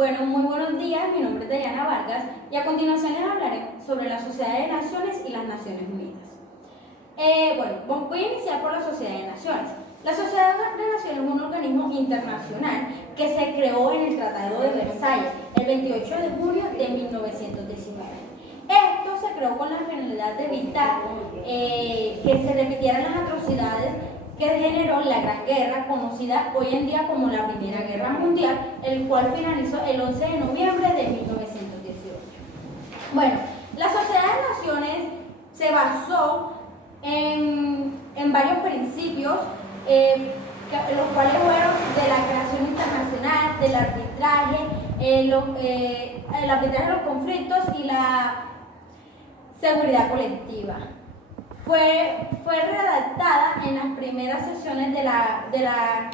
Bueno, muy buenos días, mi nombre es Diana Vargas y a continuación les hablaré sobre la Sociedad de Naciones y las Naciones Unidas. Voy a iniciar por la Sociedad de Naciones. La Sociedad de Naciones es un organismo internacional que se creó en el Tratado de Versalles el 28 de junio de 1919. Esto se creó con la finalidad de evitar que se repitieran las atrocidades que generó la Gran Guerra, conocida hoy en día como la Primera Guerra Mundial, el cual finalizó el 11 de noviembre de 1918. Bueno, la Sociedad de Naciones se basó en varios principios, los cuales fueron de la creación internacional, del arbitraje, el arbitraje de los conflictos y la seguridad colectiva. Fue redactada en las primeras sesiones de la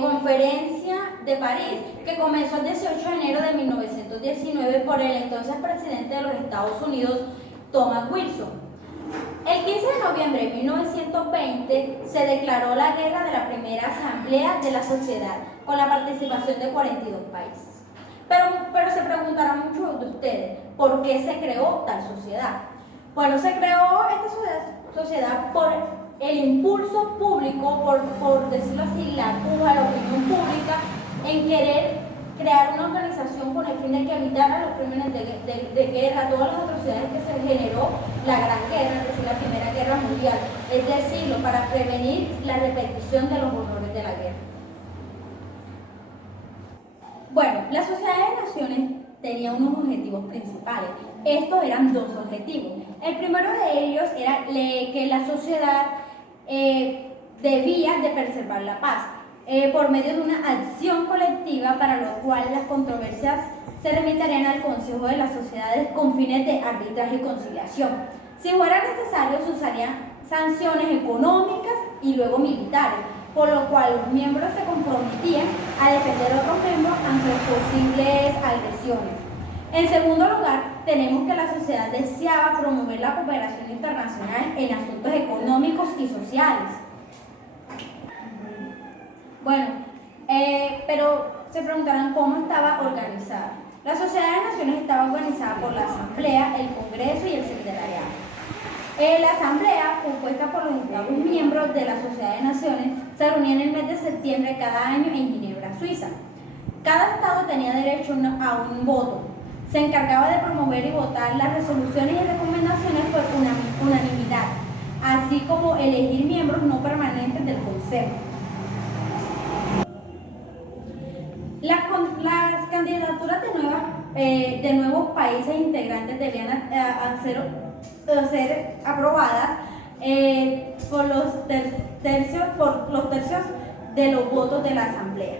Conferencia de París, que comenzó el 18 de enero de 1919 por el entonces presidente de los Estados Unidos, Thomas Wilson. El 15 de noviembre de 1920 se declaró la guerra de la primera asamblea de la sociedad, con la participación de 42 países. Pero se preguntarán muchos de ustedes, ¿por qué se creó tal sociedad? Bueno, se creó esta sociedad por el impulso público, por decirlo así, la puja, la opinión pública, en querer crear una organización con el fin de que evitara los crímenes de guerra, todas las atrocidades que se generó la Gran Guerra, es decir, la Primera Guerra Mundial, es decir, para prevenir la repetición de los horrores de la guerra. Bueno, la Sociedad de Naciones tenía unos objetivos principales. Estos eran dos objetivos. El primero de ellos era que la sociedad debía de preservar la paz por medio de una acción colectiva, para lo cual las controversias se remitirían al Consejo de las Sociedades con fines de arbitraje y conciliación. Si fuera necesario, se usarían sanciones económicas y luego militares, por lo cual los miembros se comprometían a defender a otros miembros ante posibles agresiones. En segundo lugar, tenemos que la sociedad deseaba promover la cooperación internacional en asuntos económicos y sociales. Bueno, pero se preguntarán cómo estaba organizada. La Sociedad de Naciones estaba organizada por la Asamblea, el Congreso y el Secretariado. La Asamblea, compuesta por los Estados miembros de la Sociedad de Naciones, se reunía en el mes de septiembre de cada año en Ginebra, Suiza. Cada Estado tenía derecho a un voto. Se encargaba de promover y votar las resoluciones y recomendaciones por unanimidad, así como elegir miembros no permanentes del Consejo. Las candidaturas de nuevos países integrantes debían ser aprobadas por los tercios de los votos de la Asamblea.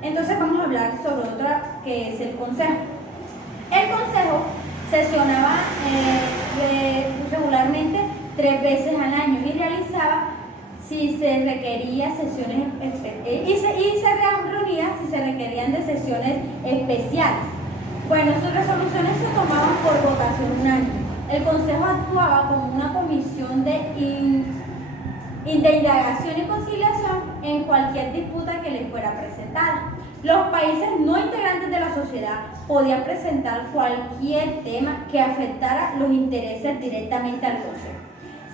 Entonces vamos a hablar sobre otra, que es el Consejo. El Consejo sesionaba regularmente 3 veces al año y realizaba, si se requería, sesiones y se reunía si se requerían de sesiones especiales. Bueno, sus resoluciones se tomaban por votación unánime. El Consejo actuaba como una comisión de indagación y conciliación en cualquier disputa que le fuera presentada. Los países no integrantes de la sociedad podían presentar cualquier tema que afectara los intereses directamente al Consejo.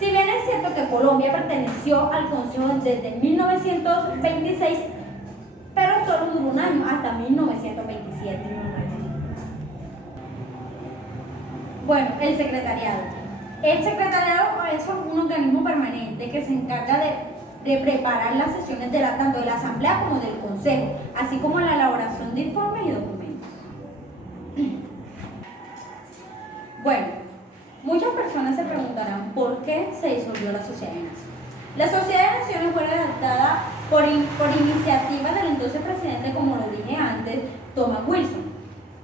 Si bien es cierto que Colombia perteneció al Consejo desde 1926, pero solo duró un año, hasta 1927. Bueno, el Secretariado. El Secretariado es un organismo permanente que se encarga de preparar las sesiones tanto de la Asamblea como del Consejo, así como la elaboración de informes y documentos. Bueno, muchas personas se preguntarán por qué se disolvió la Sociedad de Naciones. La Sociedad de Naciones fue redactada por iniciativa del entonces presidente, como lo dije antes, Thomas Wilson.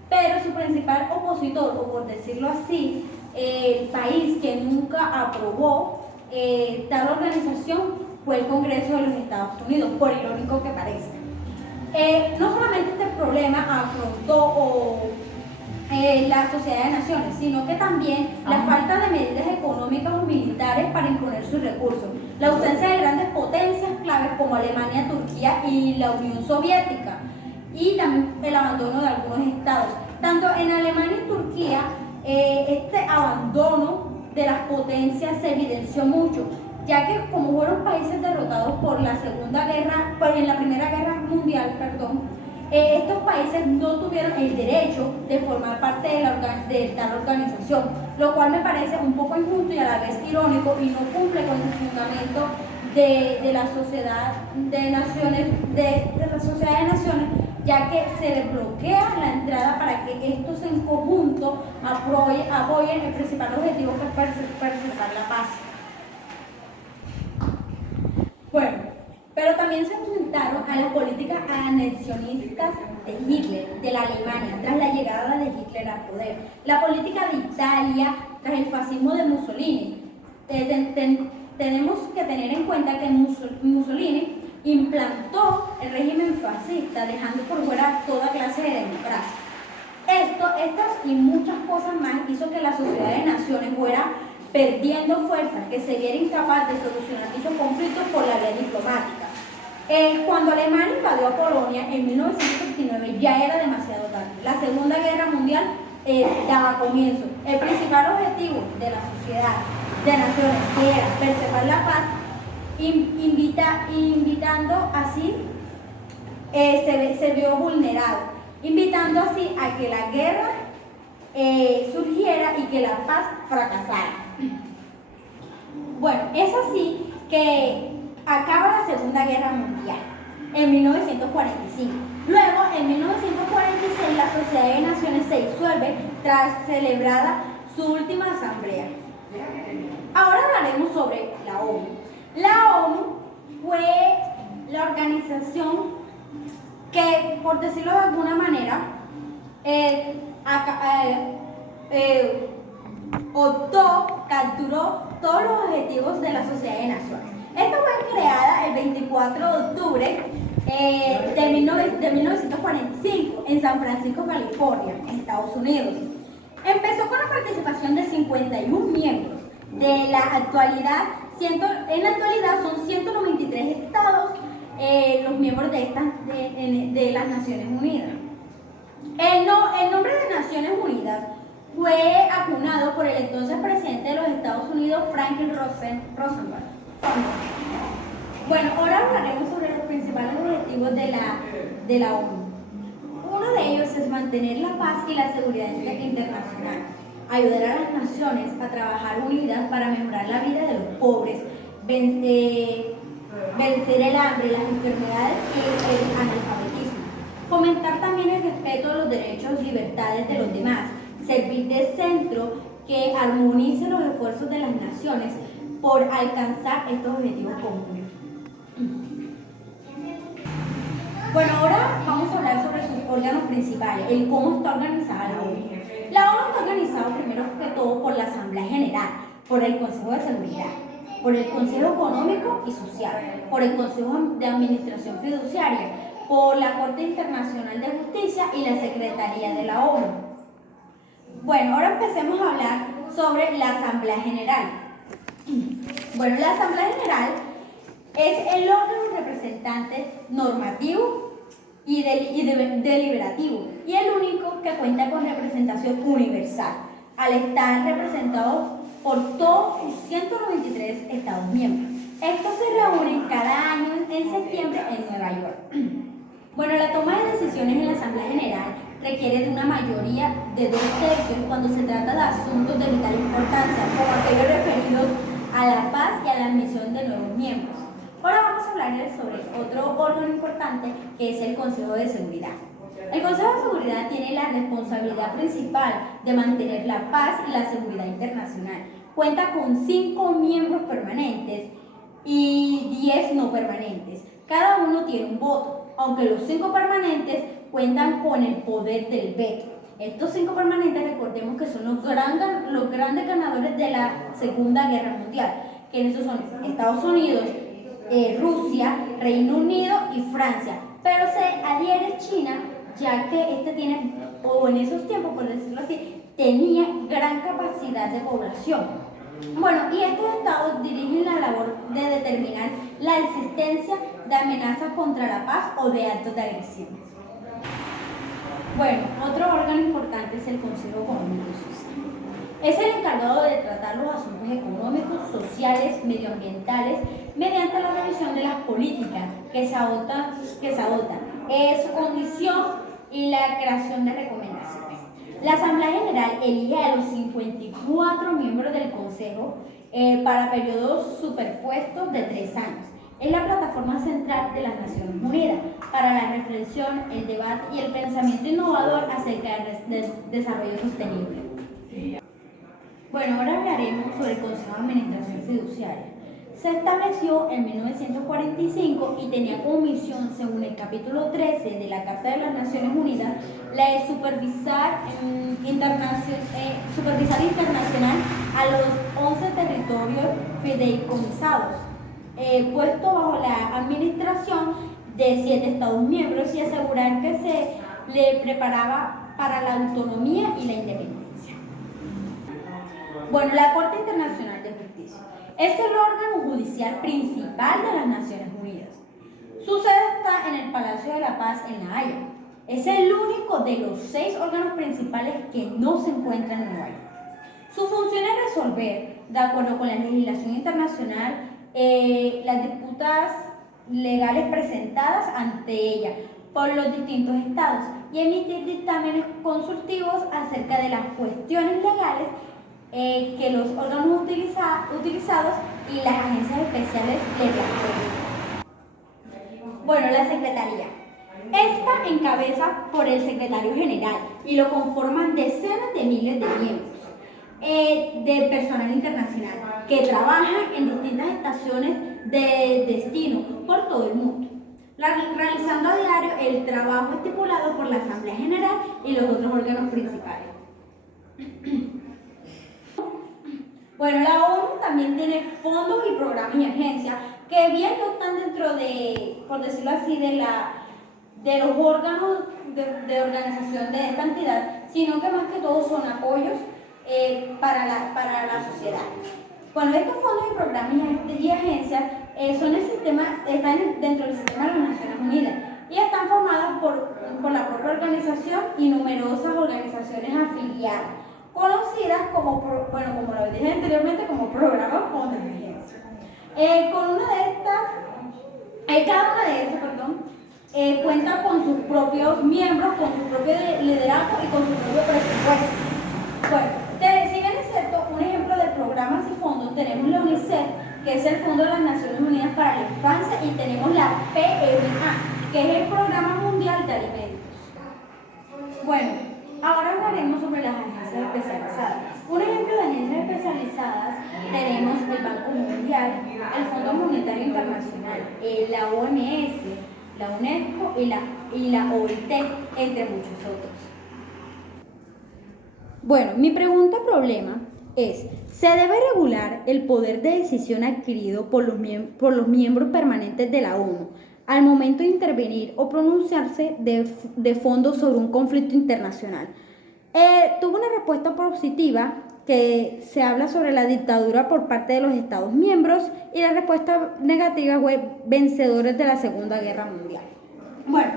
Pero su principal opositor, o por decirlo así, el país que nunca aprobó tal organización, fue el Congreso de los Estados Unidos, por irónico que parezca. No solamente este problema afrontó la Sociedad de Naciones, sino que también la falta de medidas económicas o militares para imponer sus recursos, la ausencia de grandes potencias claves como Alemania, Turquía y la Unión Soviética, y también el abandono de algunos estados. Tanto en Alemania y Turquía, este abandono de las potencias se evidenció mucho, ya que como fueron países derrotados por la en la Primera Guerra Mundial, estos países no tuvieron el derecho de formar parte de tal organización, lo cual me parece un poco injusto y a la vez irónico y no cumple con el fundamento de la Sociedad de Naciones, de la Sociedad de Naciones, ya que se les bloquea la entrada para que estos en conjunto apoyen el principal objetivo, que es preservar la paz. Bueno, pero también se enfrentaron a las políticas anexionistas de Hitler, de la Alemania, tras la llegada de Hitler al poder. La política de Italia, tras el fascismo de Mussolini. Tenemos que tener en cuenta que Mussolini implantó el régimen fascista, dejando por fuera toda clase de democracia. Estas y muchas cosas más hizo que la Sociedad de Naciones fuera perdiendo fuerza, que se viera incapaz de solucionar dichos conflictos por la vía diplomática. Cuando Alemania invadió a Polonia en 1929 ya era demasiado tarde. La Segunda Guerra Mundial daba comienzo. El principal objetivo de la Sociedad de Naciones, que era preservar la paz, invitando así, se vio vulnerado, invitando así a que la guerra surgiera y que la paz fracasara. Bueno, es así que acaba la Segunda Guerra Mundial en 1945. Luego, en 1946, la Sociedad de Naciones se disuelve tras celebrada su última asamblea. Ahora hablaremos sobre la ONU. La ONU fue la organización que, por decirlo de alguna manera, capturó todos los objetivos de la Sociedad de Naciones. Esta fue creada el 24 de octubre de 1945 en San Francisco, California, en Estados Unidos. Empezó con la participación de 51 miembros. En la actualidad son 193 estados los miembros de las Naciones Unidas. El nombre de Naciones Unidas fue acuñado por el entonces presidente de los Estados Unidos, Franklin Roosevelt. Bueno, ahora hablaremos sobre los principales objetivos de la ONU. Uno de ellos es mantener la paz y la seguridad internacional, ayudar a las naciones a trabajar unidas para mejorar la vida de los pobres, vencer el hambre, las enfermedades y el analfabetismo, fomentar también el respeto a los derechos y libertades de los demás, servir de centro que armonice los esfuerzos de las naciones por alcanzar estos objetivos comunes. Bueno, ahora vamos a hablar sobre sus órganos principales, el cómo está organizada la ONU. La ONU está organizada primero que todo por la Asamblea General, por el Consejo de Seguridad, por el Consejo Económico y Social, por el Consejo de Administración Fiduciaria, por la Corte Internacional de Justicia y la Secretaría de la ONU. Bueno, ahora empecemos a hablar sobre la Asamblea General. Bueno, la Asamblea General es el órgano representante normativo y deliberativo y el único que cuenta con representación universal, al estar representado por todos sus 193 Estados miembros. Estos se reúnen cada año en septiembre en Nueva York. Bueno, la toma de decisiones en la Asamblea General requiere de una mayoría de 2/3 cuando se trata de asuntos de vital importancia, como aquellos referidos a la paz y a la admisión de nuevos miembros. Ahora vamos a hablar sobre otro órgano importante, que es el Consejo de Seguridad. El Consejo de Seguridad tiene la responsabilidad principal de mantener la paz y la seguridad internacional. Cuenta con 5 miembros permanentes y 10 no permanentes. Cada uno tiene un voto, aunque los 5 permanentes cuentan con el poder del veto. Estos 5 permanentes, recordemos que son los grandes ganadores de la Segunda Guerra Mundial, que esos son Estados Unidos, Rusia, Reino Unido y Francia, pero se adhiere China, ya que en esos tiempos, por decirlo así, tenía gran capacidad de población. Bueno, y estos estados dirigen la labor de determinar la existencia de amenazas contra la paz o de actos de agresión. Bueno, otro órgano importante es el Consejo Económico y Social. Es el encargado de tratar los asuntos económicos, sociales, medioambientales, mediante la revisión de las políticas que se adoptan, su condición y la creación de recomendaciones. La Asamblea General elige a los 54 miembros del Consejo para periodos superpuestos de 3 años. Es la plataforma central de las Naciones Unidas para la reflexión, el debate y el pensamiento innovador acerca del desarrollo sostenible. Bueno, ahora hablaremos sobre el Consejo de Administración Fiduciaria. Se estableció en 1945 y tenía como misión, según el capítulo 13 de la Carta de las Naciones Unidas, la de supervisar internacional a los 11 territorios fideicomisados, puesto bajo la administración de 7 Estados miembros y asegurar que se le preparaba para la autonomía y la independencia. Bueno, la Corte Internacional de Justicia es el órgano judicial principal de las Naciones Unidas. Su sede está en el Palacio de la Paz en La Haya. Es el único de los 6 órganos principales que no se encuentra en Nueva York. Su función es resolver, de acuerdo con la legislación internacional, las disputas legales presentadas ante ella por los distintos estados y emitir dictámenes consultivos acerca de las cuestiones legales que los órganos utilizados y las agencias especiales le plantean. Bueno, la Secretaría. Esta encabeza por el Secretario General y lo conforman decenas de miles de miembros de personal internacional que trabajan en distintas estaciones de destino por todo el mundo, realizando a diario el trabajo estipulado por la Asamblea General y los otros órganos principales. Bueno, la ONU también tiene fondos y programas y agencias que bien no están dentro de, por decirlo así, de los órganos de organización de esta entidad, sino que más que todo son apoyos para la sociedad. Bueno, estos fondos y programas y agencias están dentro del sistema de las Naciones Unidas y están formadas por la propia organización y numerosas organizaciones afiliadas, conocidas como lo dije anteriormente, como programas, fondos y agencias. Cada una de estas, cuenta con sus propios miembros, con su propio liderazgo y con su propio presupuesto. Bueno, si bien es cierto, un ejemplo de programas y fondos, tenemos la UNICEF, que es el Fondo de las Naciones Unidas para la Infancia, y tenemos la PMA, que es el Programa Mundial de Alimentos. Bueno, ahora hablaremos sobre las agencias especializadas. Un ejemplo de agencias especializadas tenemos el Banco Mundial, el Fondo Monetario Internacional, la OMS, la UNESCO y la OIT, entre muchos otros. Bueno, mi pregunta problema es, ¿se debe regular el poder de decisión adquirido por los miembros permanentes de la ONU al momento de intervenir o pronunciarse de fondo sobre un conflicto internacional? Tuvo una respuesta positiva, que se habla sobre la dictadura por parte de los Estados miembros, y la respuesta negativa fue vencedores de la Segunda Guerra Mundial. Bueno,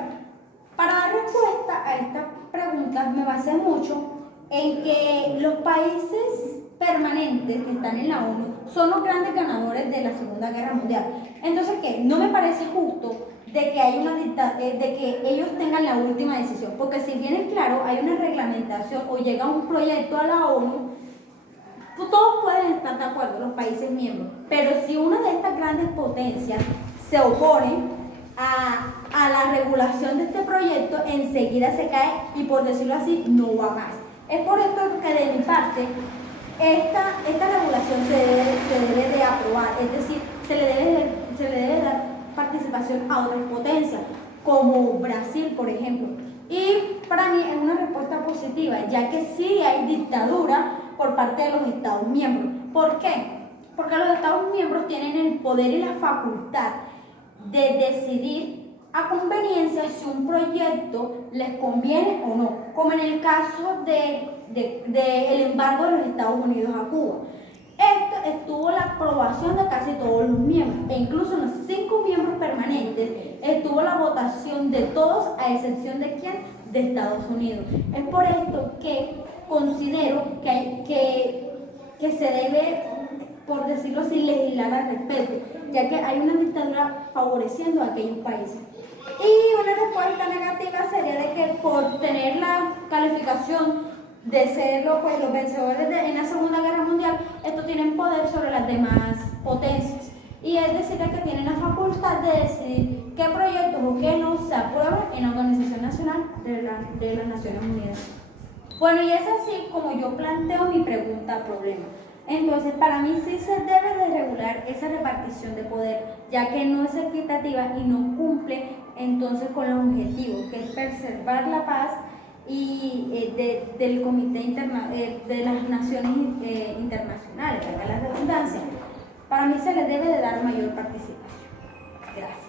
para dar respuesta a estas preguntas me basé mucho en que los países permanentes que están en la ONU son los grandes ganadores de la Segunda Guerra Mundial. Entonces, ¿qué? No me parece justo de que ellos tengan la última decisión, porque si bien es claro, hay una reglamentación o llega un proyecto a la ONU, todos pueden estar de acuerdo, los países miembros, pero si una de estas grandes potencias se opone a la regulación de este proyecto, enseguida se cae y, por decirlo así, no va más. Es por esto que de mi parte esta regulación se debe de aprobar, es decir, se le debe dar participación a otras potencias, como Brasil, por ejemplo. Y para mí es una respuesta positiva, ya que sí hay dictadura por parte de los Estados miembros. ¿Por qué? Porque los Estados miembros tienen el poder y la facultad de decidir a conveniencia si un proyecto les conviene o no, como en el caso del embargo de los Estados Unidos a Cuba. Esto tuvo la aprobación de casi todos los miembros, e incluso en los 5 miembros permanentes estuvo la votación de todos, a excepción de quién, de Estados Unidos. Es por esto que considero que se debe, por decirlo así, legislar al respecto, ya que hay una dictadura favoreciendo a aquellos países. Y una respuesta negativa sería de que por tener la calificación de ser los vencedores en la Segunda Guerra Mundial, estos tienen poder sobre las demás potencias. Y es decir, que tienen la facultad de decidir qué proyectos o qué no se aprueban en la Organización Nacional de las Naciones Unidas. Bueno, y es así como yo planteo mi pregunta-problema. Entonces, para mí sí se debe de regular esa repartición de poder, ya que no es equitativa y no cumple entonces con los objetivos, que es preservar la paz y del Comité de las Naciones Internacionales, acá la redundancia. Para mí se les debe de dar mayor participación. Gracias.